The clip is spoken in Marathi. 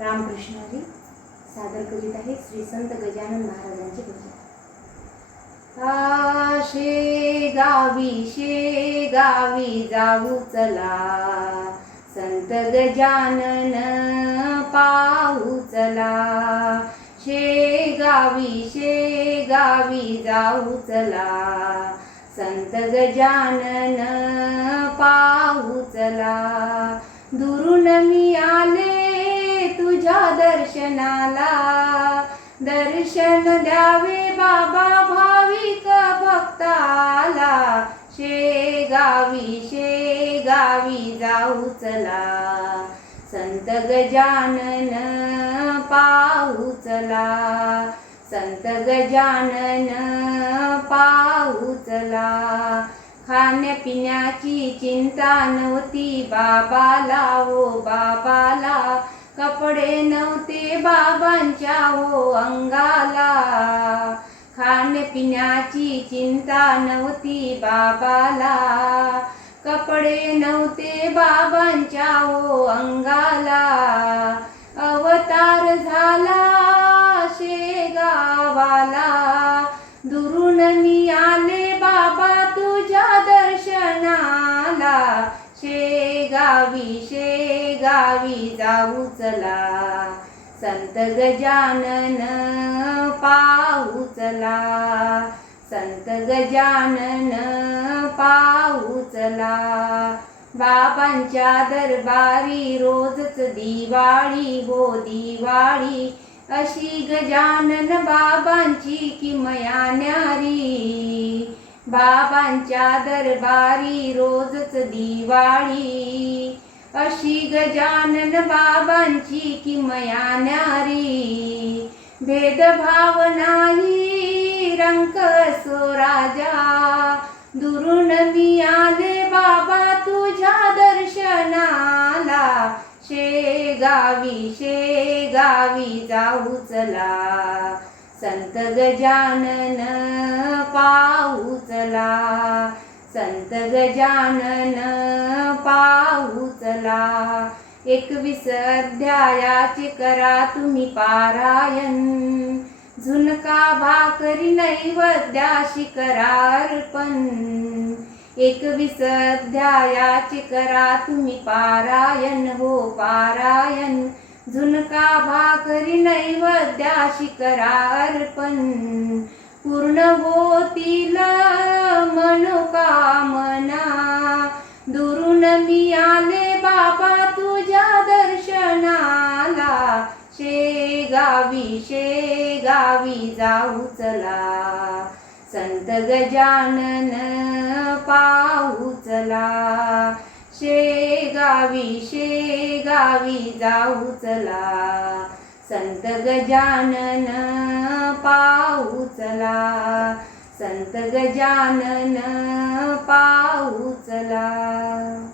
रामकृष्णाने सादर करीत आहे श्री संत गजानन महाराजांचे भजन आ, शे गावी शे गावी जाऊ चला. संत गजानन पाहू चला. शे गावी शे गावी जाऊ चला. संत गजानन पाहू चला. दर्शनाला. दर्शन द्यावे बाबा भाविक भक्ताला. शे गावी शे गावी जाऊ चला. संत गजानन पाहू चला. संत गजानन पाहू चला. खाण्यापिण्याची चिंता नव्हती बाबाला ओ बाबाला. कपडे नव्हते बाबांच्या हो अंगाला. खाण्यापिण्याची चिंता नव्हती बाबाला. कपडे नव्हते बाबांच्या हो अंगाला. शेगावी शेगावी जाऊ चला. संत गजानन पाहू चला. संत गजानन पाहू चला. बाबांच्या दरबारी रोजच दिवाळी हो दिवाळी. अशी गजानन बाबांची किमया न्यारी. बाबांच्या दरबारी रोजच दिवाळी. अशी गजानन बाबांची किमया न्यारी भेदभाव नाही रंक सो राजा. दुरून मी आले बाबा तुझ्या दर्शनाला. शे गावी शे गावी जाऊ चला. संत गजानन पाऊचला संत गजानन पाऊचला. एकवीस अध्यायाचे करा तुम्ही पारायण. झुनका भाकरी नैवद्याशी करा अर्पण एकवीस अध्यायाचे करा तुम्ही पारायण हो पारायण. झुणका भाकरी नैवेद्याशी करा अर्पण. पूर्ण होतील मनोकामना. दुरून मी आले बाबा तुझ्या दर्शनाला. शे गावी शे गावी जाऊ चला. संत गजानन पाहू चला. शे गावी शे गावी जाऊ चला. संत गजानन पाहू चला. संत गजानन पाहू चला.